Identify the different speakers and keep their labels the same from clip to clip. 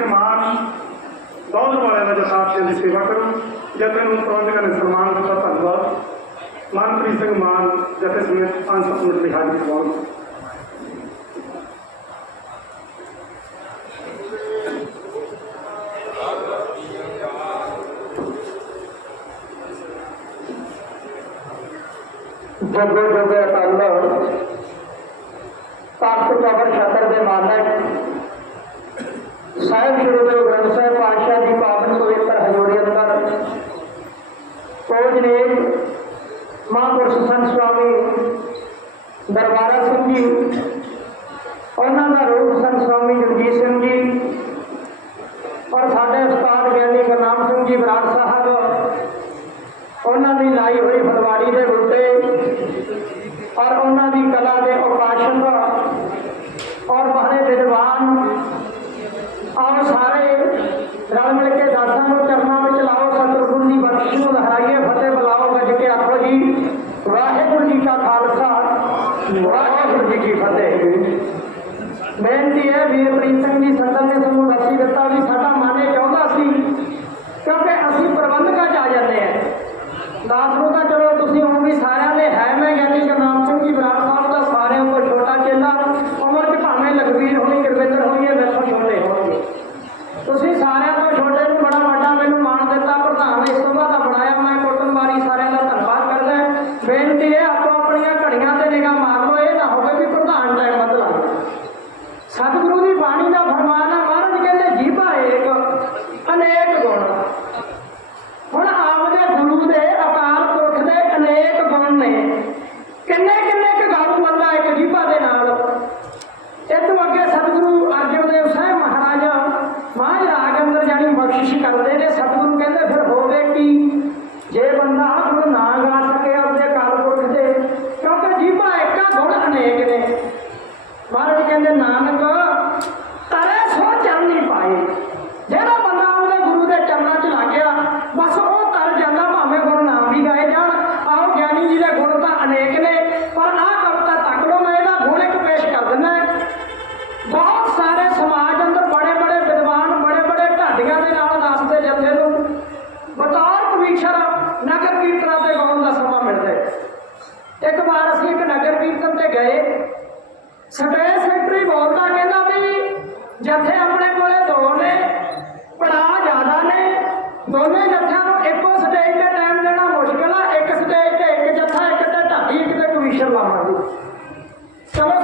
Speaker 1: निर्माण ਬਹੁਤ ਵਾਲਿਆਂ ਦਾ ਜਥਾਰਥ ਦੀ ਸੇਵਾ ਕਰੋ ਜਥੇ ਨੂੰ ਪ੍ਰਬੰਧਕਾਂ ਨੇ ਸਨਮਾਨ ਦਿੱਤਾ, ਧੰਨਵਾਦ। ਮਨਪ੍ਰੀਤ ਸਿੰਘ ਮਾਨ, ਜਥੇ ਸਮੇਤ ਪੰਜ ਸੱਤ ਮਿੰਟ ਲਈ ਹਾਜ਼ਰੀ ਦਿਵਾਉਣ।
Speaker 2: ਜਬਰ ਜਬਰ ਅਕਾਲਾ ਤਾਕਤ ਕਵਰ ਸ਼ਤਰ ਦਰਬਾਰਾ ਸਿੰਘ ਜੀ, ਉਹਨਾਂ ਦਾ ਰੂਪ ਸੰਤ ਸਵਾਮੀ ਜਗਜੀਤ ਸਿੰਘ ਜੀ ਔਰ ਸਾਡੇ ਉਸਤਾਦ ਗਿਆਨੀ ਗੁਰਨਾਮ ਸਿੰਘ ਜੀ ਬਰਾੜ ਸਾਹਿਬ, ਉਹਨਾਂ ਦੀ ਲਾਈ ਹੋਈ ਫਲਵਾੜੀ ਜੀ ਫਤਿਹ। ਬੇਨਤੀ ਹੈ ਵੀਰ ਪ੍ਰੀਤ ਸਿੰਘ ਜੀ ਸਰਦਾਰ ਨੇ ਤੁਹਾਨੂੰ ਦੱਸੀ ਦਿੱਤਾ ਵੀ ਸਾਡਾ ਮਾਨੇ ਚਾਹੁੰਦਾ ਸੀ, ਕਿਉਂਕਿ ਅਸੀਂ ਪ੍ਰਬੰਧਕਾਂ ਚ ਆ ਜਾਂਦੇ ਆ। ਦਾਸ ਨੂੰ ਕਿੰਨੇ ਕਿੰਨੇ ਕਗਾਰੂ ਬੰਦਾ ਇੱਕ ਜੀਭਾ ਦੇ ਨਾਲ ਇਹ ਤੋਂ ਅੱਗੇ ਸਤਿਗੁਰੂ ਅਰਜਨ ਦੇਵ ਸਾਹਿਬ ਮਹਾਰਾਜ ਮਹਾਰਾਜ ਅੰਦਰ ਜਾਣੀ ਬਖਸ਼ਿਸ਼ ਕਰਦੇ ਨੇ, ਸਤਿਗੁਰੂ ਕਹਿੰਦੇ ਫਿਰ ਹੋਵੇ ਕੀ, ਜੇ ਬੰਦਾ ਗੁਰੂ ਨਾ ਗਾ ਸਕਿਆ ਉਹਦੇ ਕਾਲ ਪੁਰਖ ਦੇ ਕਿਉਂਕਿ ਜੀਭਾ ਇੱਕਾ ਗੁਣ ਅਨੇਕ ਨੇ। ਮਹਾਰਾਜ ਕਹਿੰਦੇ, ਨਾਨਕ ਜਥੇ ਆਪਣੇ ਕੋਲੇ ਦੋ ਨੇ ਪੜਾ ਜ਼ਿਆਦਾ ਨੇ। ਦੋਨੇ ਜਥਿਆਂ ਨੂੰ ਇੱਕੋ ਸਟੇਜ ਤੇ ਟਾਈਮ ਦੇਣਾ ਮੁਸ਼ਕਲ ਆ। ਇੱਕ ਸਟੇਜ ਤੇ ਇੱਕ ਜਥਾ, ਇੱਕ ਤੇ ਢਾਡੀ ਇੱਕ ਤੇ ਟਿਊਸ਼ਨ ਲਾਵਾਂਗੇ ਚਲੋ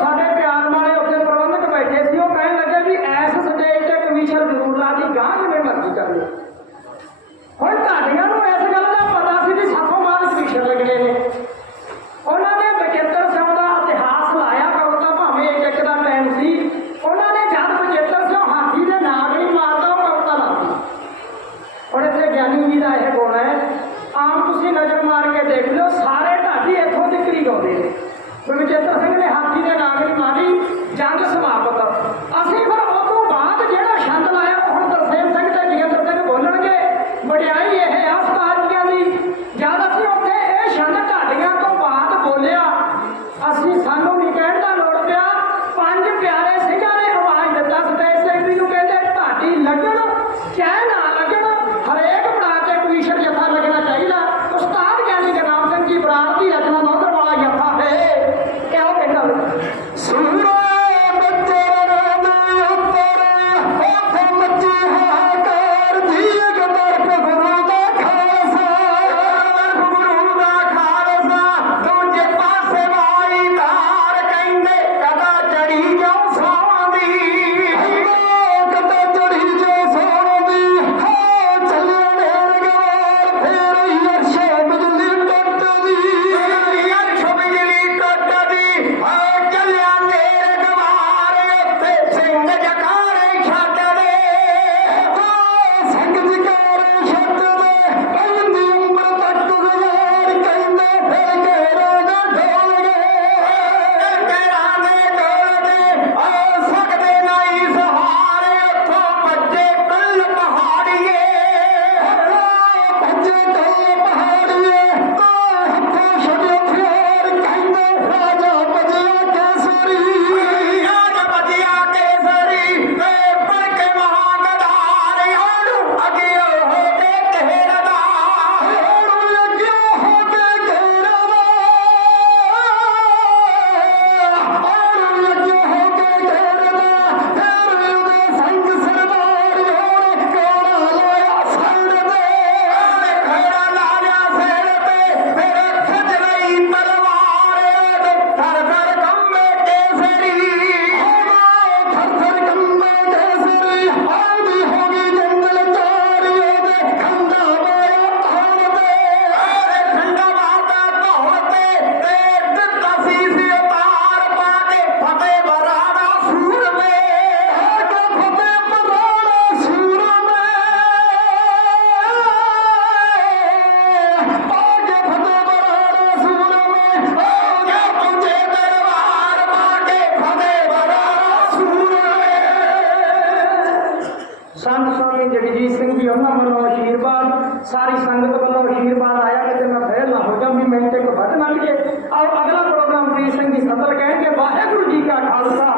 Speaker 2: ਸੰਤ ਸਵਾਮੀ ਜਗਜੀਤ ਸਿੰਘ ਜੀ ਉਹਨਾਂ ਵੱਲੋਂ ਆਸ਼ੀਰਵਾਦ ਸਾਰੀ ਸੰਗਤ ਵੱਲੋਂ ਆਸ਼ੀਰਵਾਦ ਆਇਆ ਕਿ ਮੈਂ ਫੇਰ ਨਾ ਹੋ ਜਾ ਵੀ ਮਿੰਟ ਇੱਕ ਵੱਧ ਨਾ ਲਈਏ ਔਰ ਅਗਲਾ ਪ੍ਰੋਗਰਾਮ ਪ੍ਰੀਤ ਸਿੰਘ ਦੀ ਸਤਲ ਕਹਿਣ ਕੇ ਵਾਹਿਗੁਰੂ ਜੀ ਕਾ ਖਾਲਸਾ,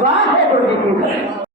Speaker 2: ਵਾਹਿਗੁਰੂ ਜੀ ਕੀ ਫਤਿਹ।